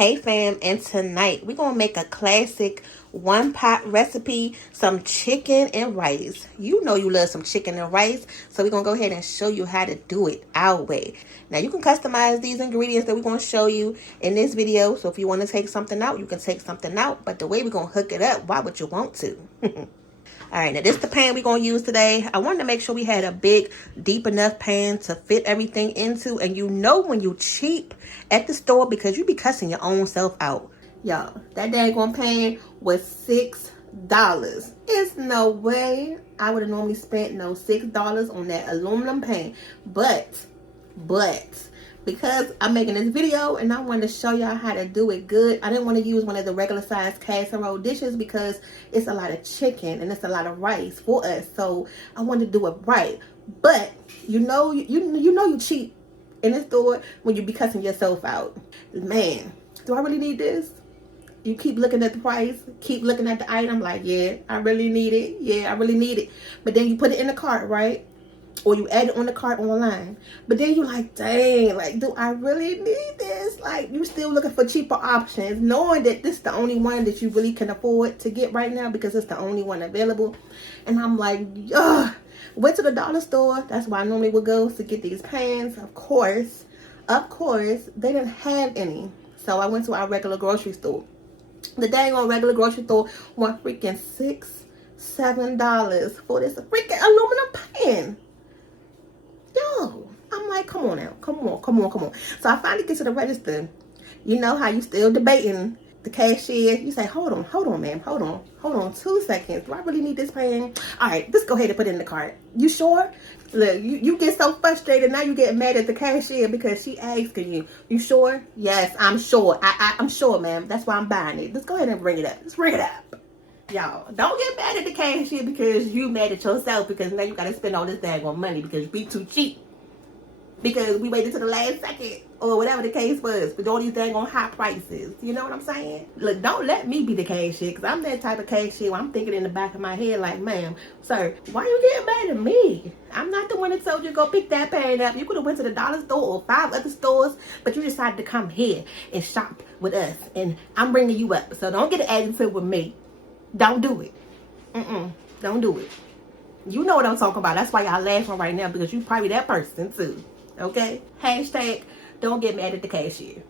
Hey fam, and tonight we're gonna make a classic one pot recipe, some chicken and rice. You know you love some chicken and rice, so we're gonna go ahead and show you how to do it our way. Now you can customize these ingredients that we're gonna show you in this video, so if you want to take something out, you can take something out, but the way we're gonna hook it up, why would you want to? Alright, now this is the pan we're going to use today. I wanted to make sure we had a big, deep enough pan to fit everything into. And you know when you cheap at the store because you be cussing your own self out. Y'all, that daggone pan was $6. There's no way I would have normally spent no $6 on that aluminum pan. But, because I'm making this video and I wanted to show y'all how to do it good, I didn't want to use one of the regular size casserole dishes because it's a lot of chicken and it's a lot of rice for us. So I wanted to do it right. But you know you cheap in the store when you be cussing yourself out. Man, do I really need this? You keep looking at the price, keep looking at the item like, yeah, I really need it. Yeah, I really need it. But then you put it in the cart, right? Or you add it on the cart online. But then you're like, dang, like, do I really need this? Like, you still looking for cheaper options, knowing that this is the only one that you really can afford to get right now because it's the only one available. And I'm like, ugh. Went to the dollar store. That's where I normally would go to get these pans. Of course, they didn't have any. So I went to our regular grocery store. The dang on regular grocery store want freaking $7 for this freaking aluminum pan. Yo, I'm like, come on now, come on. So I finally get to the register. You know how you still debating the cashier. You say, hold on, ma'am, hold on 2 seconds. Do I really need this pan? All right, let's go ahead and put it in the cart. You sure? Look, you get so frustrated now. You get mad at the cashier because she asking you. You sure? Yes, I'm sure. I'm sure, ma'am. That's why I'm buying it. Let's go ahead and bring it up. Let's bring it up. Y'all, don't get mad at the cashier because you mad at yourself because now you got to spend all this daggone money because we too cheap. Because we waited to the last second or whatever the case was with all these daggone high prices. You know what I'm saying? Look, don't let me be the cashier because I'm that type of cashier where I'm thinking in the back of my head like, ma'am, sir, why you getting mad at me? I'm not the one that told you to go pick that pan up. You could have went to the dollar store or 5 other stores, but you decided to come here and shop with us. And I'm bringing you up. So don't get an attitude with me. Don't do it. Don't do it. You know what I'm talking about. That's why y'all laughing right now because you probably that person too. Okay? Hashtag don't get mad at the cashier.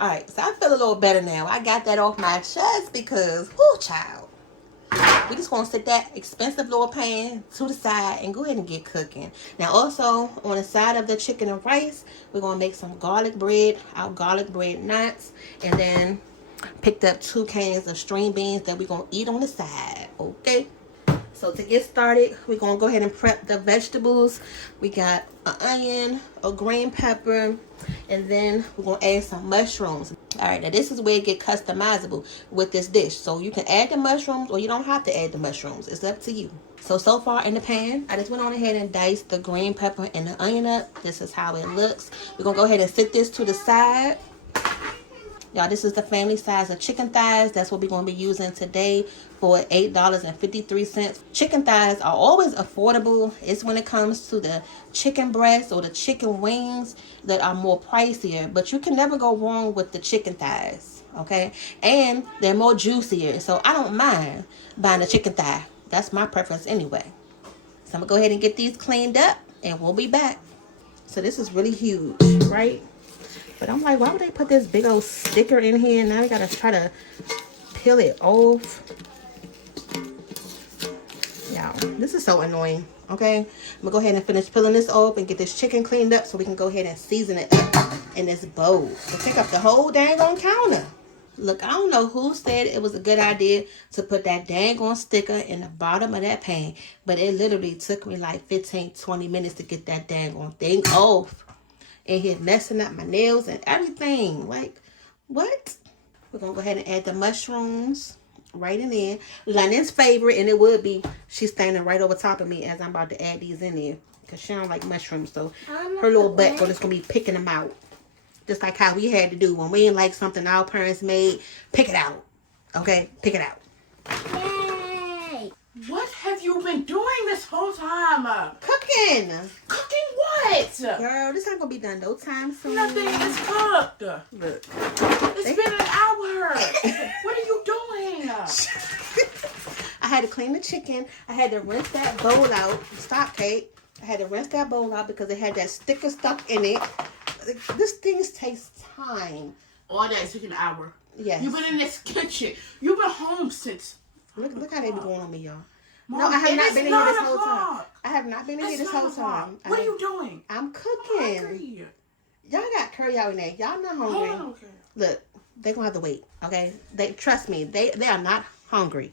Alright, so I feel a little better now. I got that off my chest because, whoo, child. We just want to set that expensive little pan to the side and go ahead and get cooking. Now also, on the side of the chicken and rice, we're going to make some garlic bread, our garlic bread knots, and then picked up 2 cans of string beans that we're going to eat on the side. Okay? So to get started, we're going to go ahead and prep the vegetables. We got an onion, a green pepper, and then we're going to add some mushrooms. Alright, now this is where it gets customizable with this dish. So you can add the mushrooms or you don't have to add the mushrooms. It's up to you. So far in the pan, I just went on ahead and diced the green pepper and the onion up. This is how it looks. We're going to go ahead and set this to the side. Y'all, this is the family size of chicken thighs. That's what we're going to be using today for $8.53. Chicken thighs are always affordable. It's when it comes to the chicken breasts or the chicken wings that are more pricier. But you can never go wrong with the chicken thighs, okay? And they're more juicier. So I don't mind buying a chicken thigh. That's my preference anyway. So I'm going to go ahead and get these cleaned up and we'll be back. So this is really huge, right? But I'm like, why would they put this big old sticker in here? Now I gotta try to peel it off. Y'all, this is so annoying, okay? I'm gonna go ahead and finish peeling this off and get this chicken cleaned up so we can go ahead and season it up in this bowl. So take up the whole dang on counter. Look, I don't know who said it was a good idea to put that dang on sticker in the bottom of that pan, but it literally took me like 15-20 minutes to get that dang on thing off. And here messing up my nails and everything. Like, what? We're going to go ahead and add the mushrooms right in there. London's favorite, and it would be, she's standing right over top of me as I'm about to add these in there. Because she don't like mushrooms, so her little butt is going to be picking them out. Just like how we had to do when we didn't like something our parents made. Pick it out. Okay? Pick it out. Yay! What have you been doing this whole time? Cooking. Cooking what? Girl, this ain't gonna be done no time soon. Nothing is cooked. Look. It's been an had to clean the chicken. I had to rinse that bowl out. Stop, Kate. I had to rinse that bowl out because it had that sticker stuck in it. This thing takes time. All that took an hour. Yes. You've been in this kitchen. You've been home since. Look how they be going on me, y'all. Mom, no, I have not been in here this whole time. o'clock. I have not been in here this whole time. What are you doing? I'm cooking. Hungry. Y'all got curry out in there. Y'all not hungry. Oh, okay. Look, they gonna have to wait. Okay, they trust me. They are not hungry.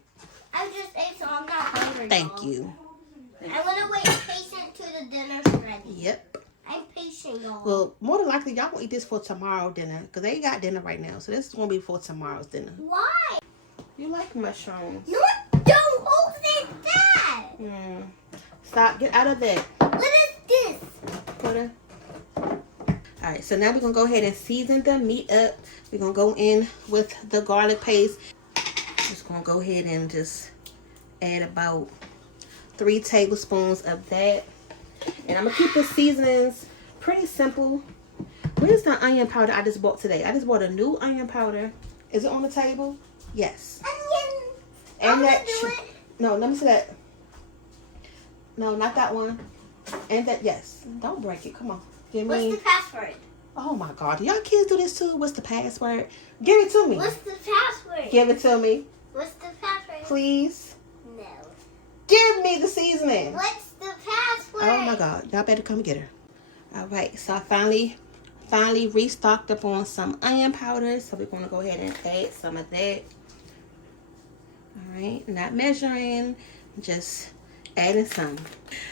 I just ate, so I'm not hungry. Thank you. I'm gonna wait patient till the dinner's ready. Yep. I'm patient, y'all. Well, more than likely, y'all gonna eat this for tomorrow dinner because they ain't got dinner right now. So this is gonna be for tomorrow's dinner. Why? You like mushrooms? No, don't hold it that. Stop. Get out of there. What is this? Put it. All right. So now we're gonna go ahead and season the meat up. We're gonna go in with the garlic paste. Just gonna go ahead and just add about 3 tablespoons of that. And I'm gonna keep the seasonings pretty simple. Where's the onion powder I just bought today? I just bought a new onion powder. Is it on the table? Yes. Onion. And that. Do it. No, let me see that. No, not that one. And that. Yes. Don't break it. Come on. Give me. What's the password? Oh my God. Do y'all kids do this too? What's the password? Give it to me. What's the password? Give it to me. What's the password? Please. No. Give me the seasoning. What's the password? Oh my God. Y'all better come get her. All right. So I finally restocked up on some onion powder. So we're going to go ahead and add some of that. All right. Not measuring. Just adding some.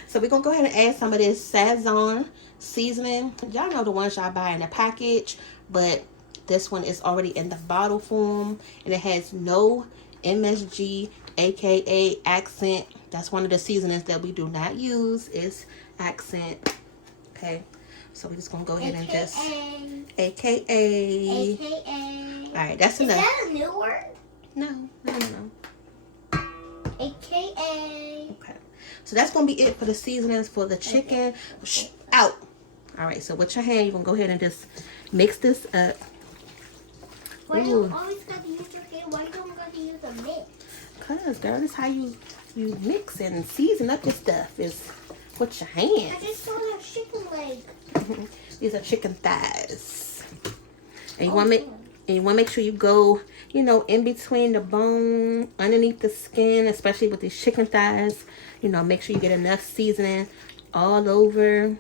So we're going to go ahead and add some of this Sazon seasoning. Y'all know the ones y'all buy in the package. But this one is already in the bottle form. And it has no MSG, aka accent. That's one of the seasonings that we do not use is accent. Okay. So we're just going to go ahead and just... AKA. All right. That's enough. Is that a new word? No. AKA. Okay. So that's going to be it for the seasonings for the chicken. Shh, out. All right. So with your hand, you're going to go ahead and just mix this up. Why do you always got to use your hand? Why don't you got to use a mix? Because, girl, this is how you mix and season up your stuff is with your hands. I just saw that chicken leg. These are chicken thighs. And you want to make sure you go, in between the bone, underneath the skin, especially with these chicken thighs. Make sure you get enough seasoning all over.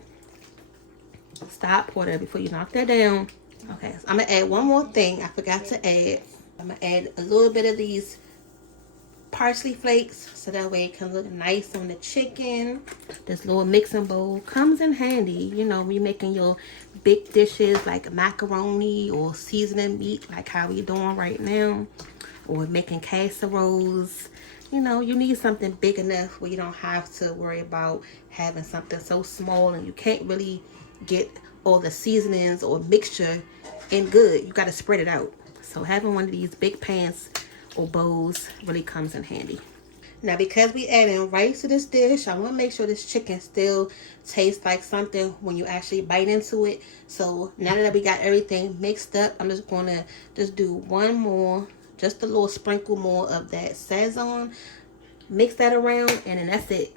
Stop, Porter, before you knock that down. Okay, so I'm going to add one more thing I forgot to add. I'm going to add a little bit of these parsley flakes so that way it can look nice on the chicken. This little mixing bowl comes in handy, when you're making your big dishes like macaroni or seasoning meat like how we doing right now, or making casseroles. You need something big enough where you don't have to worry about having something so small and you can't really get all the seasonings or mixture in good. You got to spread it out. So having one of these big pans or bowls really comes in handy. Now, because we adding rice to this dish, I want to make sure this chicken still tastes like something when you actually bite into it. So now that we got everything mixed up, I'm just going to do one more, just a little sprinkle more of that Sazon. Mix that around and then that's it.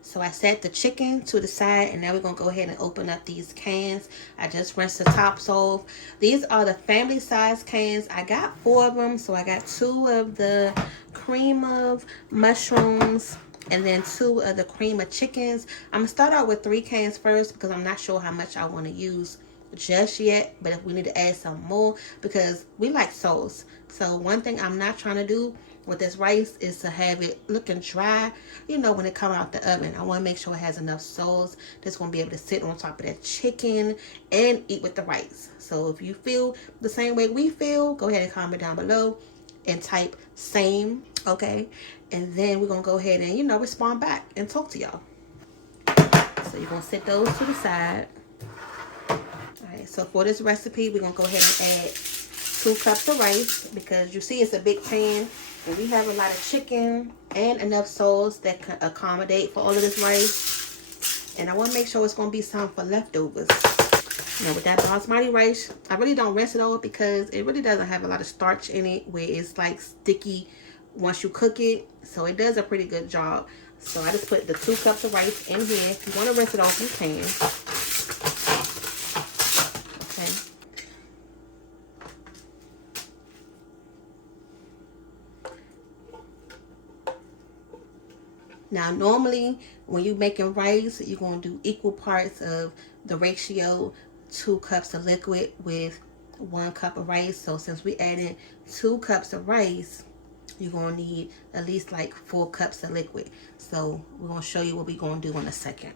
So I set the chicken to the side and now we're going to go ahead and open up these cans. I just rinsed the tops off. These are the family size cans. I got 4 of them. So I got 2 of the cream of mushrooms and then 2 of the cream of chickens. I'm going to start out with 3 cans first because I'm not sure how much I want to use just yet. But if we need to add some more because we like sauce. So one thing I'm not trying to do with this rice is to have it looking dry, when it comes out the oven. I want to make sure it has enough sauce that's going to be able to sit on top of that chicken and eat with the rice. So if you feel the same way we feel, go ahead and comment down below and type same, okay? And then we're going to go ahead and, respond back and talk to y'all. So you're going to set those to the side. All right, so for this recipe, we're going to go ahead and add 2 cups of rice because you see it's a big pan. And we have a lot of chicken and enough sauce that can accommodate for all of this rice. And I want to make sure it's going to be some for leftovers. With that basmati rice, I really don't rinse it all because it really doesn't have a lot of starch in it where it's like sticky once you cook it. So it does a pretty good job. So I just put the 2 cups of rice in here. If you want to rinse it off, you can. Okay. Now, normally when you're making rice, you're going to do equal parts of the ratio, 2 cups of liquid with 1 cup of rice. So since we added 2 cups of rice, you're going to need at least like 4 cups of liquid. So we're going to show you what we're going to do in a second.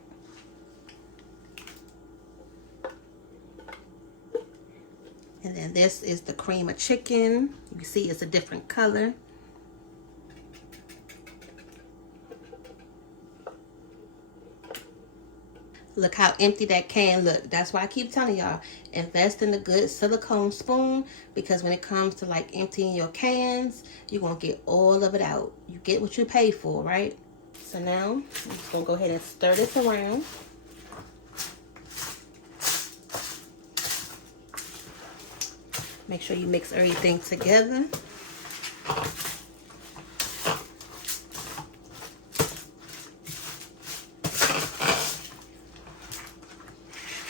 And then this is the cream of chicken. You can see it's a different color. Look how empty that can look. That's why I keep telling y'all, invest in a good silicone spoon, because when it comes to like emptying your cans, you're going to get all of it out. You get what you pay for, right? So now I'm just going to go ahead and stir this around. Make sure you mix everything together.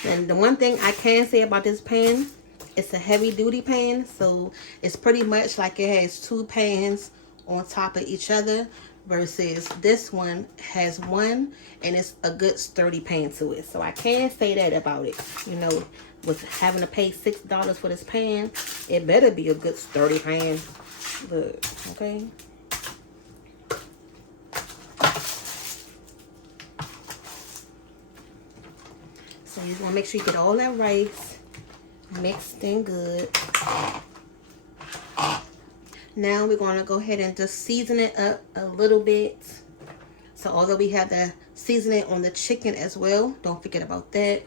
And the one thing I can say about this pan, it's a heavy duty pan, so it's pretty much like it has 2 pans on top of each other, versus this one has 1 and it's a good sturdy pan to it. So I can say that about it. You know, with having to pay $6 for this pan, it better be a good sturdy pan. Look, okay. So you want to make sure you get all that rice mixed in good. Now we're going to go ahead and just season it up a little bit. So although we have the seasoning on the chicken as well, don't forget about that.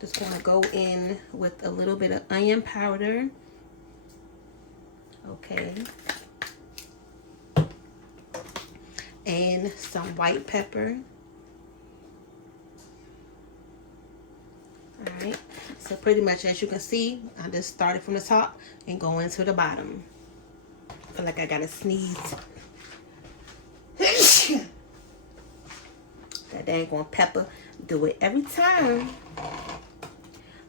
Just going to go in with a little bit of onion powder. Okay. And some white pepper. Alright, so pretty much as you can see, I just started from the top and going to the bottom. I feel like I gotta sneeze. That dang on pepper, do it every time.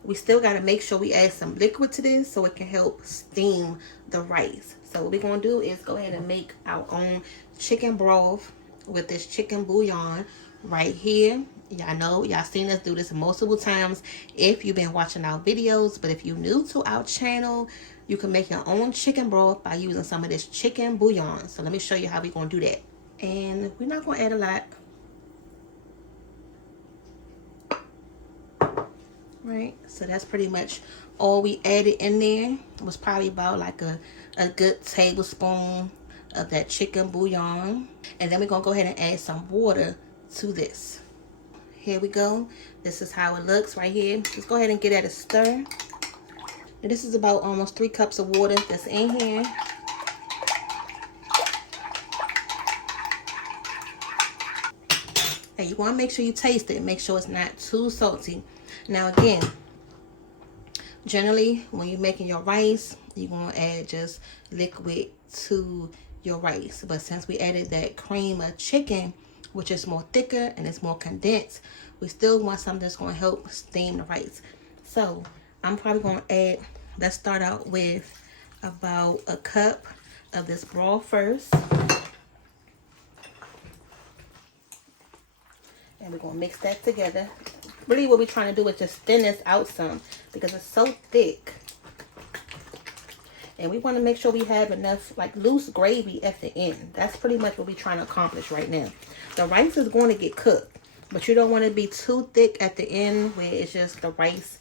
We still gotta make sure we add some liquid to this so it can help steam the rice. So what we're gonna do is go ahead and make our own chicken broth with this chicken bouillon right here. Y'all know, y'all seen us do this multiple times if you've been watching our videos. But if you're new to our channel, you can make your own chicken broth by using some of this chicken bouillon. So let me show you how we're going to do that. And we're not going to add a lot. Right, so that's pretty much all we added in there. It was probably about like a good tablespoon of that chicken bouillon. And then we're going to go ahead and add some water to this. Here we go. This is how it looks right here. Just go ahead and get that a stir. And this is about almost 3 cups of water that's in here. And you want to make sure you taste it. Make sure it's not too salty. Now again, generally when you're making your rice, you're going to add just liquid to your rice. But since we added that cream of chicken, which is more thicker and it's more condensed, we still want something that's going to help steam the rice. So I'm probably going to add, let's start out with about a cup of this broth first. And we're going to mix that together. Really what we're trying to do is just thin this out some because it's so thick. And we want to make sure we have enough like loose gravy at the end. That's pretty much what we're trying to accomplish right now. The rice is going to get cooked, but you don't want to be too thick at the end where it's just the rice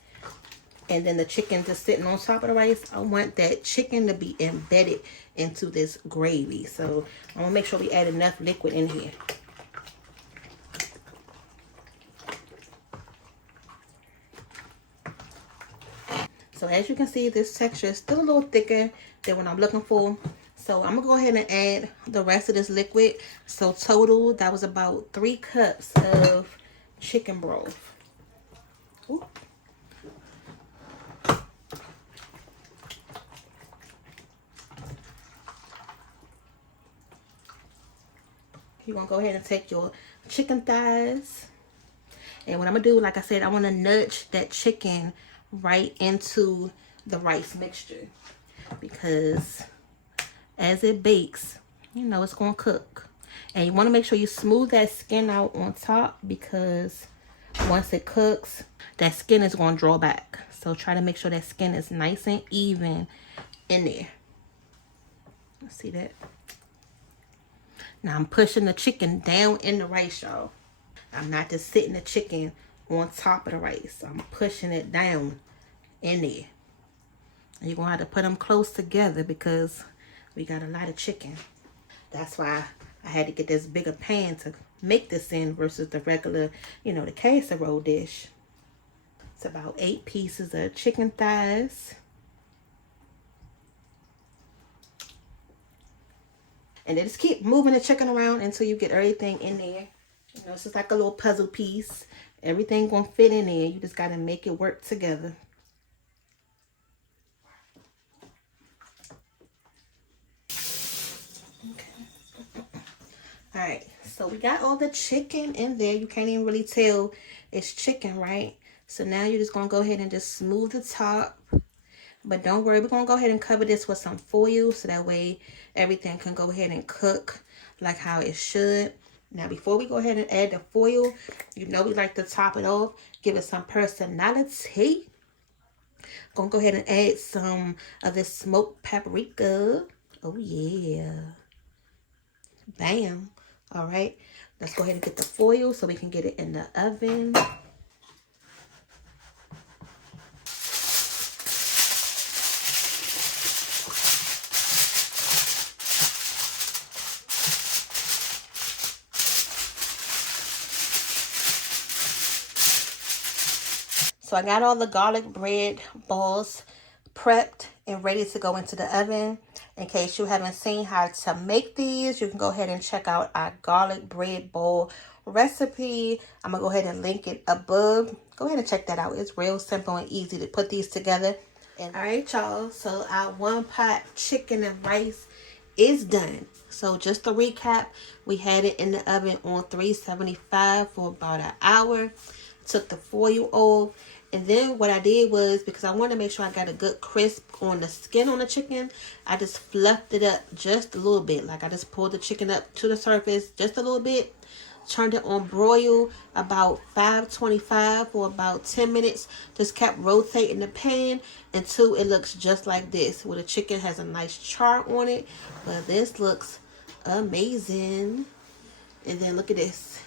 and then the chicken just sitting on top of the rice. I want that chicken to be embedded into this gravy. So I want to make sure we add enough liquid in here. So as you can see, this texture is still a little thicker than what I'm looking for. So I'm going to go ahead and add the rest of this liquid. So total, that was about 3 cups of chicken broth. Ooh. you're going to go ahead and take your chicken thighs. And what I'm going to do, like I said, I want to nudge that chicken right into the rice mixture. Because as it bakes, you know, it's going to cook. And you want to make sure you smooth that skin out on top, because once it cooks, that skin is going to draw back. So try to make sure that skin is nice and even in there. See that? Now I'm pushing the chicken down in the rice, y'all. I'm not just sitting the chicken on top of the rice. I'm pushing it down in there. And you're going to have to put them close together because we got a lot of chicken. That's why I had to get this bigger pan to make this in versus the regular, you know, the casserole dish. It's about 8 pieces of chicken thighs. And then just keep moving the chicken around until you get everything in there. You know, it's just like a little puzzle piece. Everything gonna fit in there. You just gotta make it work together. Okay. Alright, so we got all the chicken in there. You can't even really tell it's chicken, right? So now you're just gonna go ahead and just smooth the top. But don't worry, we're going to go ahead and cover this with some foil so that way everything can go ahead and cook like how it should. Now, before we go ahead and add the foil, you know we like to top it off, give it some personality. Going to go ahead and add some of this smoked paprika. Oh, yeah. Bam. All right. Let's go ahead and get the foil so we can get it in the oven. So I got all the garlic bread balls prepped and ready to go into the oven. In case you haven't seen how to make these, you can go ahead and check out our garlic bread ball recipe. I'm going to go ahead and link it above. Go ahead and check that out. It's real simple and easy to put these together. And all right, y'all. So our 1-pot chicken and rice is done. So just to recap, we had it in the oven on 375 for about an hour. Took the foil off. And then what I did was, because I wanted to make sure I got a good crisp on the skin on the chicken, I just fluffed it up just a little bit. Like I just pulled the chicken up to the surface just a little bit. Turned it on broil about 525 for about 10 minutes. Just kept rotating the pan until it looks just like this, where the chicken has a nice char on it. But this looks amazing. And then look at this.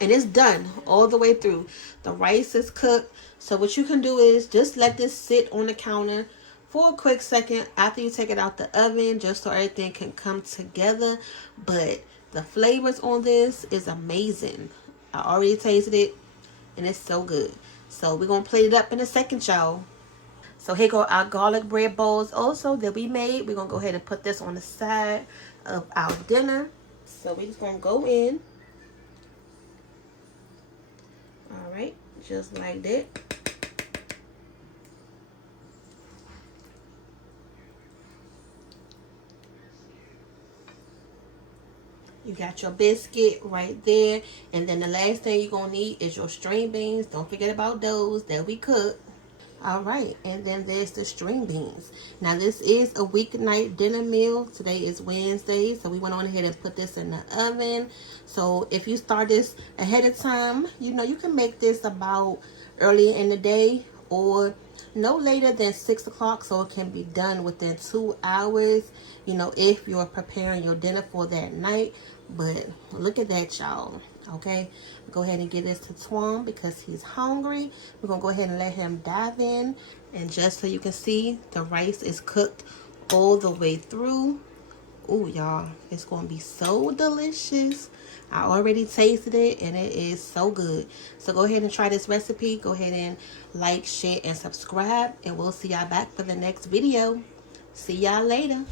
And it's done all the way through. The rice is cooked. So what you can do is just let this sit on the counter for a quick second after you take it out the oven, just so everything can come together. But the flavors on this is amazing. I already tasted it and it's so good. So we're going to plate it up in a second, y'all. So here go our garlic bread bowls also that we made. We're going to go ahead and put this on the side of our dinner. So we're just going to go in. Alright, just like that. You got your biscuit right there. And then the last thing you're going to need is your string beans. Don't forget about those that we cook. Alright, and then there's the string beans. Now this is a weeknight dinner meal. Today is Wednesday, so we went on ahead and put this in the oven. So if you start this ahead of time, you know you can make this about earlier in the day or no later than 6 o'clock, so it can be done within 2 hours, you know, if you're preparing your dinner for that night. But look at that, y'all. Okay, go ahead and give this to Pham because he's hungry. We're gonna go ahead and let him dive in. And just so you can see, the rice is cooked all the way through. Oh, y'all, it's gonna be so delicious. I already tasted it and it is so good. So go ahead and try this recipe. Go ahead and like, share, and subscribe, and we'll see y'all back for the next video. See y'all later.